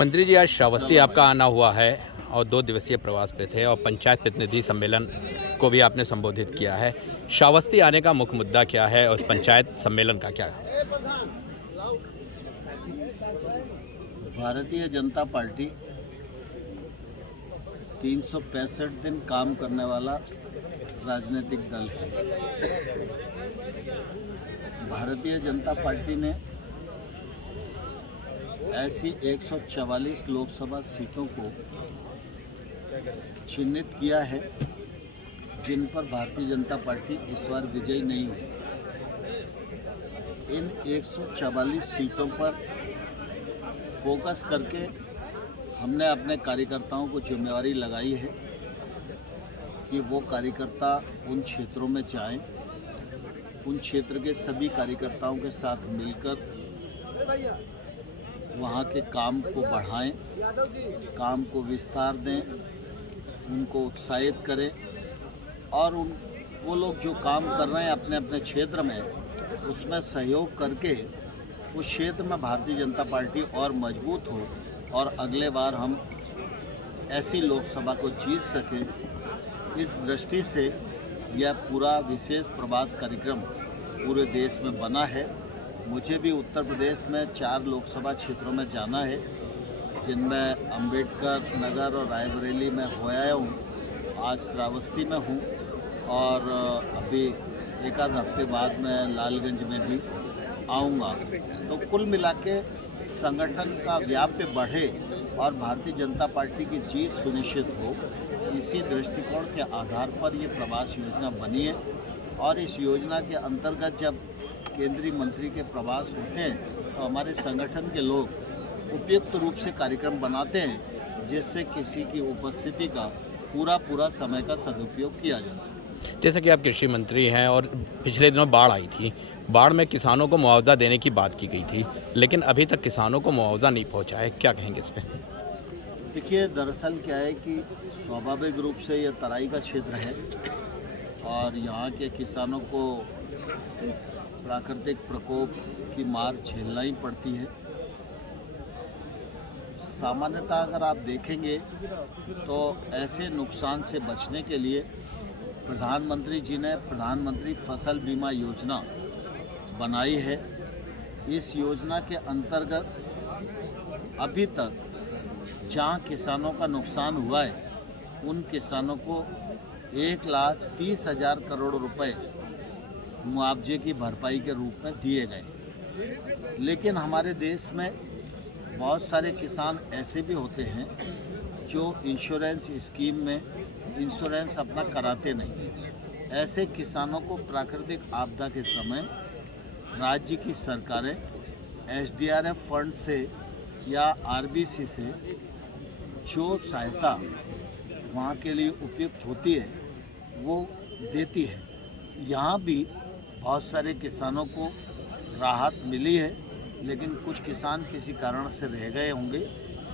मंत्री जी, आज श्रावस्ती आपका आना हुआ है और 2 दिवसीय प्रवास पे थे और पंचायत प्रतिनिधि सम्मेलन को भी आपने संबोधित किया है। श्रावस्ती आने का मुख्य मुद्दा क्या है और उस पंचायत सम्मेलन का क्या है? भारतीय जनता पार्टी 365 दिन काम करने वाला राजनीतिक दल है। भारतीय जनता पार्टी ने ऐसी 144 लोकसभा सीटों को चिन्हित किया है जिन पर भारतीय जनता पार्टी इस बार विजयी नहीं हुई। इन 144 सीटों पर फोकस करके हमने अपने कार्यकर्ताओं को जिम्मेवारी लगाई है कि वो कार्यकर्ता उन क्षेत्रों में जाएं, उन क्षेत्र के सभी कार्यकर्ताओं के साथ मिलकर वहाँ के काम को बढ़ाएं, काम को विस्तार दें, उनको उत्साहित करें और वो लोग जो काम कर रहे हैं अपने अपने क्षेत्र में उसमें सहयोग करके उस क्षेत्र में भारतीय जनता पार्टी और मजबूत हो और अगले बार हम ऐसी लोकसभा को जीत सकें। इस दृष्टि से यह पूरा विशेष प्रवास कार्यक्रम पूरे देश में बना है। मुझे भी उत्तर प्रदेश में 4 लोकसभा क्षेत्रों में जाना है, जिनमें अंबेडकर नगर और रायबरेली में हो आया हूँ। आज श्रावस्ती में हूँ और अभी एक आध हफ्ते बाद मैं लालगंज में भी आऊँगा। तो कुल मिला के संगठन का व्याप्य बढ़े और भारतीय जनता पार्टी की जीत सुनिश्चित हो, इसी दृष्टिकोण के आधार पर ये प्रवास योजना बनी है। और इस योजना के अंतर्गत जब केंद्रीय मंत्री के प्रवास होते हैं तो हमारे संगठन के लोग उपयुक्त रूप से कार्यक्रम बनाते हैं जिससे किसी की उपस्थिति का पूरा समय का सदुपयोग किया जा सके। जैसा कि आप कृषि मंत्री हैं और पिछले दिनों बाढ़ आई थी, बाढ़ में किसानों को मुआवजा देने की बात की गई थी, लेकिन अभी तक किसानों को मुआवजा नहीं पहुंचा है, क्या कहेंगे इस पे? देखिए, दरअसल क्या है कि स्वाभाविक रूप से यह तराई का क्षेत्र है और यहाँ के किसानों को प्राकृतिक प्रकोप की मार झेलना ही पड़ती है। सामान्यतः अगर आप देखेंगे तो ऐसे नुकसान से बचने के लिए प्रधानमंत्री जी ने प्रधानमंत्री फसल बीमा योजना बनाई है। इस योजना के अंतर्गत अभी तक जहाँ किसानों का नुकसान हुआ है उन किसानों को 1,30,000 करोड़ रुपए मुआवजे की भरपाई के रूप में दिए गए। लेकिन हमारे देश में बहुत सारे किसान ऐसे भी होते हैं जो इंश्योरेंस स्कीम में इंश्योरेंस अपना कराते नहीं। ऐसे किसानों को प्राकृतिक आपदा के समय राज्य की सरकारें SDRF फंड से या RBC से जो सहायता वहाँ के लिए उपयुक्त होती है वो देती है। यहाँ भी बहुत सारे किसानों को राहत मिली है, लेकिन कुछ किसान किसी कारण से रह गए होंगे।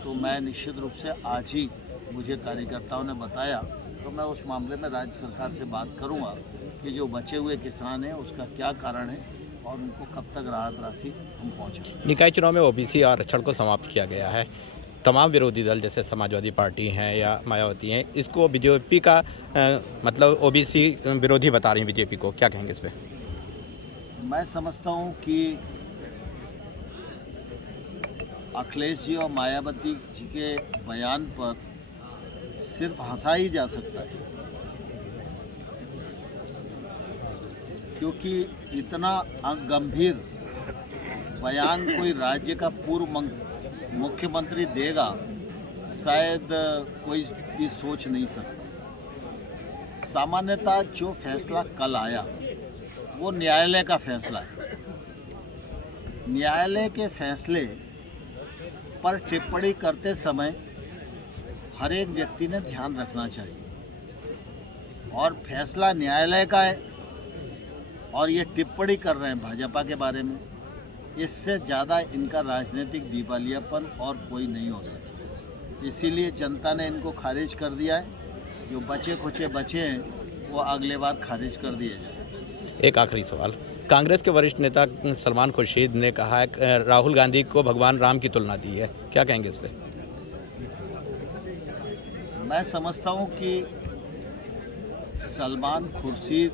तो मैं निश्चित रूप से आज ही मुझे कार्यकर्ताओं ने बताया तो मैं उस मामले में राज्य सरकार से बात करूंगा कि जो बचे हुए किसान हैं उसका क्या कारण है और उनको कब तक राहत राशि हम पहुँचाएं। निकाय चुनाव में OBC आरक्षण को समाप्त किया गया है। तमाम विरोधी दल जैसे समाजवादी पार्टी हैं या मायावती हैं, इसको बीजेपी का मतलब OBC विरोधी बता रही हैं बीजेपी को, क्या कहेंगे इस पर? मैं समझता हूँ कि अखिलेश जी और मायावती जी के बयान पर सिर्फ हंसा ही जा सकता है, क्योंकि इतना गंभीर बयान कोई राज्य का पूर्व मुख्यमंत्री देगा शायद कोई भी सोच नहीं सकता। सामान्यतः जो फैसला कल आया वो न्यायालय का फैसला है। न्यायालय के फैसले पर टिप्पणी करते समय हर एक व्यक्ति ने ध्यान रखना चाहिए और फैसला न्यायालय का है और ये टिप्पणी कर रहे हैं भाजपा के बारे में। इससे ज़्यादा इनका राजनीतिक दिवालियापन और कोई नहीं हो सकता। इसीलिए जनता ने इनको खारिज कर दिया है। जो बचे खुचे बचे हैं वो अगले बार खारिज कर दिए जाए। एक आखिरी सवाल, कांग्रेस के वरिष्ठ नेता सलमान खुर्शीद ने कहा है राहुल गांधी को भगवान राम की तुलना दी है, क्या कहेंगे इस पर? मैं समझता हूँ कि सलमान खुर्शीद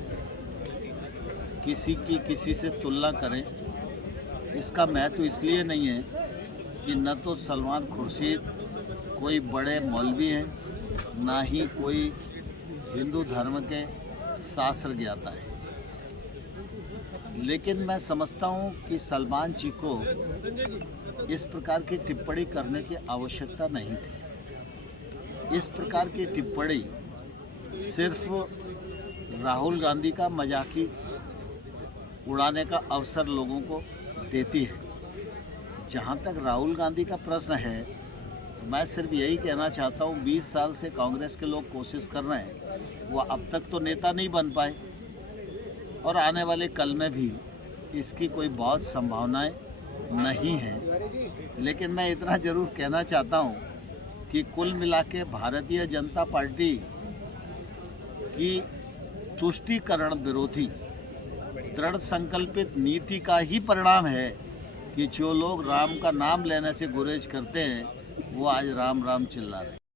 किसी से तुलना करें, इसका महत्व इसलिए नहीं है कि न तो सलमान खुर्शीद कोई बड़े मौलवी हैं, ना ही कोई हिंदू धर्म के शास्त्र ज्ञाता है। लेकिन मैं समझता हूँ कि सलमान जी को इस प्रकार की टिप्पणी करने की आवश्यकता नहीं थी। इस प्रकार की टिप्पणी सिर्फ राहुल गांधी का मजाकी उड़ाने का अवसर लोगों को देती है। जहाँ तक राहुल गांधी का प्रश्न है, मैं सिर्फ यही कहना चाहता हूँ, 20 साल से कांग्रेस के लोग कोशिश कर रहे हैं, वो अब तक तो नेता नहीं बन पाए और आने वाले कल में भी इसकी कोई बहुत संभावनाएं नहीं हैं। लेकिन मैं इतना ज़रूर कहना चाहता हूँ कि कुल मिला के भारतीय जनता पार्टी की तुष्टीकरण विरोधी दृढ़ संकल्पित नीति का ही परिणाम है कि जो लोग राम का नाम लेने से गुरेज करते हैं, वो आज राम राम चिल्ला रहे हैं।